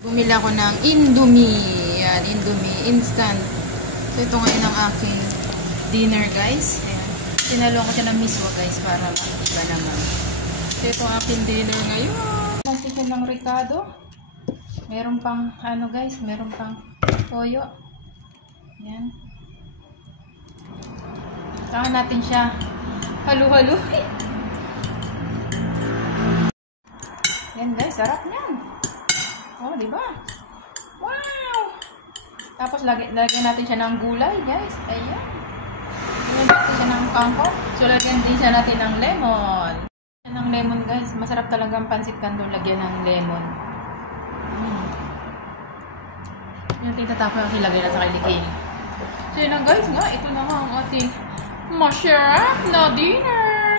Bumili ako ng Indomie. Yan, Indomie instant. So, ito ngayon ang aking dinner, guys. Ayan. Tinalo ko siya ng miswa, guys, para makikita naman. So, ito ang aking dinner ngayon. Chicken ng ricado. Meron pang, ano guys, meron pang toyo. Yan. Saka natin siya halu-halu. Yan guys, sarap niyan. Oh, di ba? Wow! Tapos lagyan natin siya ng gulay, guys. Ayan. Lagyan natin siya ng kangkong. So lagyan din siya natin ng lemon. Ng lemon, guys. Masarap talaga ang pansit canton lagyan ng lemon. Yung tinatapos ang ilagay na sa kilikili. So yun na guys nga, ito na nga ang ating masarap na dinner.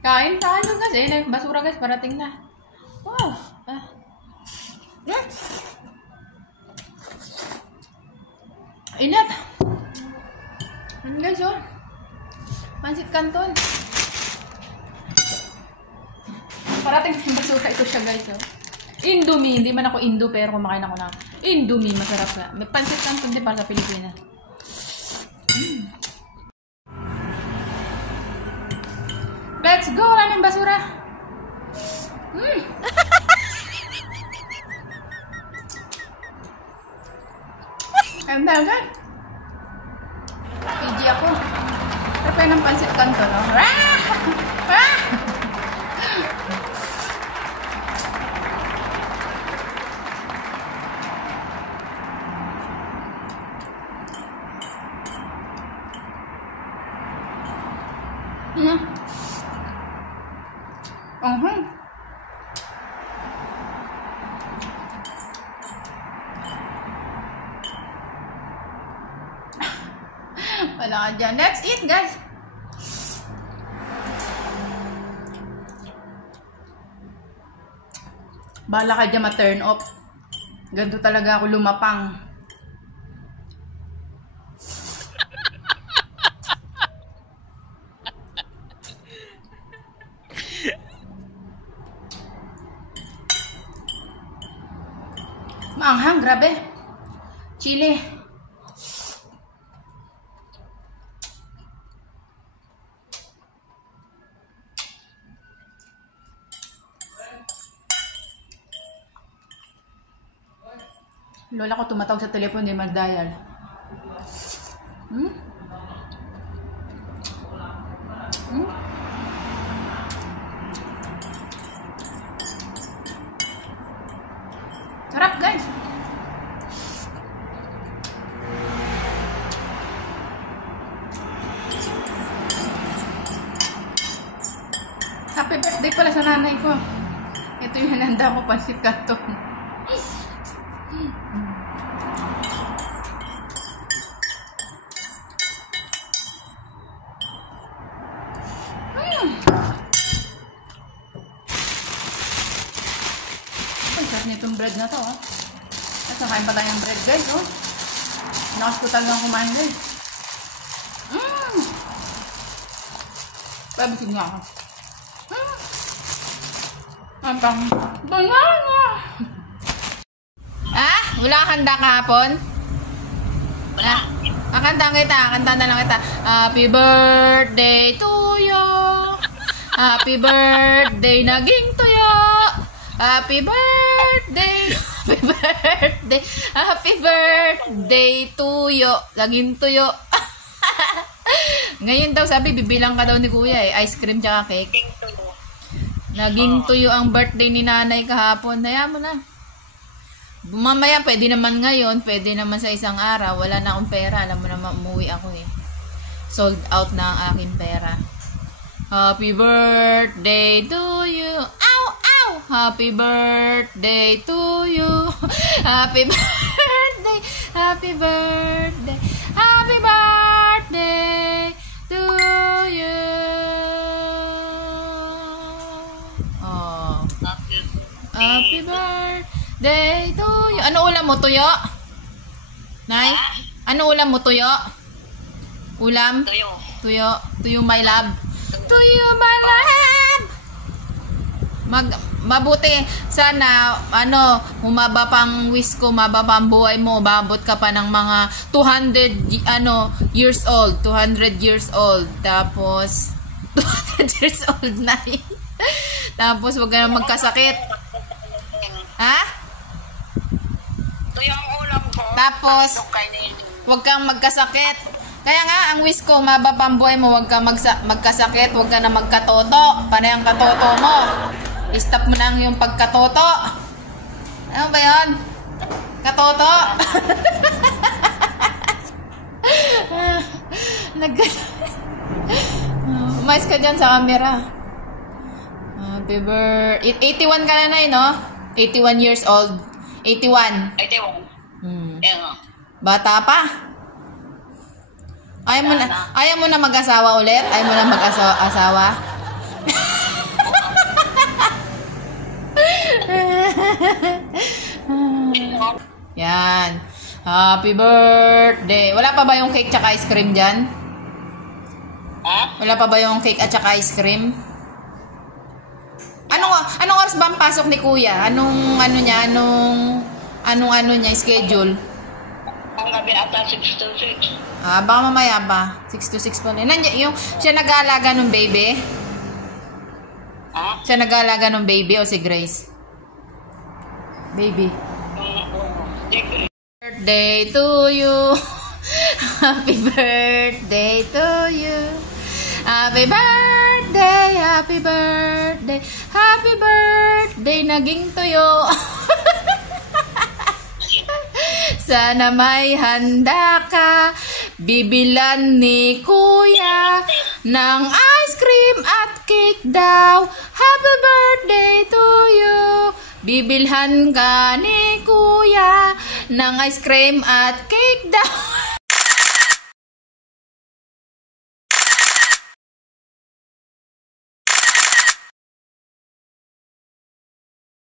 Kain tayo guys. Ayun na basura guys, parating na. Wow. Inat. Ano guys oh. Pansit canton. Parating yung basura ito siya guys oh. Indomie, hindi man ako Indo pero kumakain ako ng Indomie, masarap nga. May pansit canton din para sa Pilipinas. Let's go! Ano yung basura? Ang dagan. PG ako. Pero ng pansit canton no? Wala ka dyan. Let's eat, guys. Bahala ka dyan ma-turn off. Ganito talaga ako lumapang. Maanghang, grabe. Chili. Lola ko tumatawag sa telepono, hindi mag-dial. Sarap guys. Happy birthday pala sa nanay ko. Ito yung hinanda ko, pansit canton. Itong bread na to, oh. At nakain pa tayong bread, guys, oh. Nakas ko talagang kumain, guys. Pabisig nga ako. Ang pang banana. Wala kang handa kahapon? Wala. Kakanta kita, kanta na lang kita. Happy birthday to you. Happy birthday naging tuyo. Happy birthday, happy birthday, happy birthday tuyo, laging tuyo. Ngayon daw sabi, bibilang ka daw ni kuya eh, ice cream tsaka cake. Naging tuyo ang birthday ni nanay kahapon, kaya mo na. Mamaya, pwede naman ngayon, pwede naman sa isang araw, wala na akong pera, alam mo naman umuwi ako eh. Sold out na ang aking pera. Happy birthday to you. Happy birthday to you. Happy birthday. Happy birthday. Happy birthday to you. Oh. Happy birthday to you. Ano ulam mo, tuyo? Nay? Ano ulam mo, tuyo? Ulam? Tuyo. Tuyo. Tuyo, my love. to you, my love. Mabuti sana humaba pang wish ko, humaba pang buhay mo, umabot ka pa ng mga 200 years old, 200 years old. Tapos 200 years old na rin. Tapos wag ka na magkasakit. Ha? Ito yung ulam ko. Tapos wag kang magkasakit. Kaya nga, ang wish ko, humaba pang buhay mo, wag kang magkasakit, wag ka na magkatoto. Panay ang katoto mo. I-stop mo lang yung pagkatoto. Ano ba yun? Katoto? Umayos ka dyan sa camera. Happy birthday. 81 ka na na, no? 81 years old. 81. 81. Bata pa. Ayaw mo na mag-asawa ulit? Ayaw mo na mag-asawa? Yan. Happy birthday. Wala pa ba yung cake tsaka ice cream dyan? Ha? Wala pa ba yung cake at tsaka ice cream? Anong oras ba ang pasok ni Kuya? Anong schedule? Ang gabi ata 6 to 6. Baka mamaya pa. 6 to 6 pa rin. Nandiyan yung siya nag-aalaga ng baby? Ha? Siya nag-aalaga ng baby o si Grace? Baby. Birthday to you. Happy birthday to you. Happy birthday, happy birthday, happy birthday, naging tuyo. Sana may handa ka, bibilan ni Kuya ng ice cream at cake daw. Happy birthday to you. Bibilhan ka ni Kuya ng ice cream at cake daw.